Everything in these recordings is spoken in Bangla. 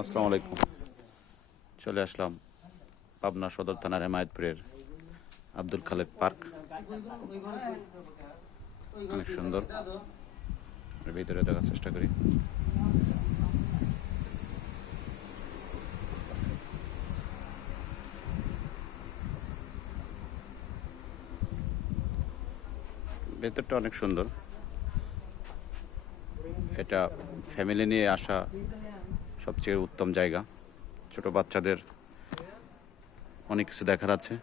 আসসালামু আলাইকুম। চলে আসলাম পাবনা সদর থানার হেমায়েতপুরের আব্দুল খালেক পার্ক। অনেক সুন্দর, ভিতরে দেখার চেষ্টা করি। ভেতরটা অনেক সুন্দর। এটা ফ্যামিলি নিয়ে আসা সবচেয়ে উত্তম জায়গা। ছোট বাচ্চাদের অনেক কিছু দেখার আছে।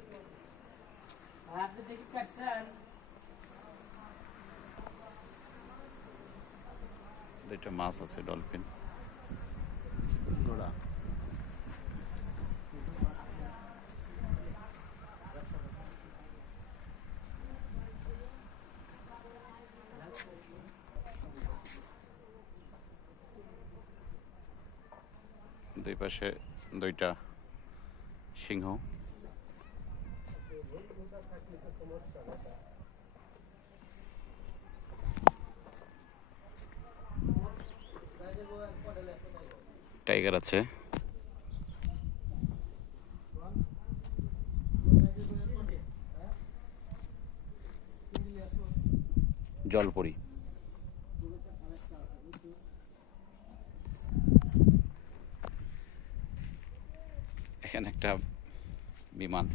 দুইটা মাছ আছে, ডলফিন, ঘোড়া। দুই পাশে দুইটা সিংহ। টাইগার আছে। জলপরি। এখানে একটা বিমান।